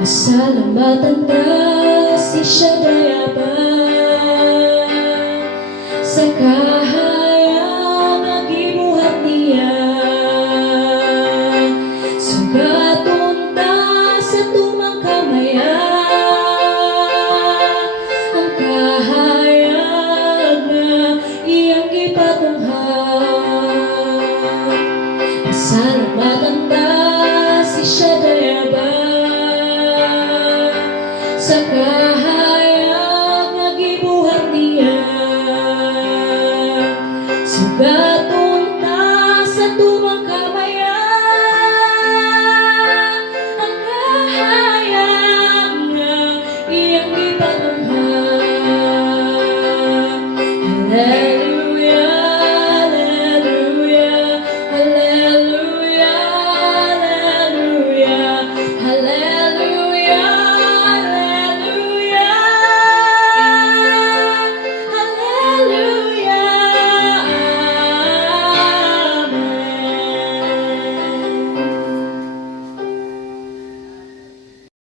Masalamatan ta si siya dayaban sa kahayang nagibuhat niya. Sugaton ta sa tumang kamaya ang kahayag na iyang ipatungha. Masalamatan ta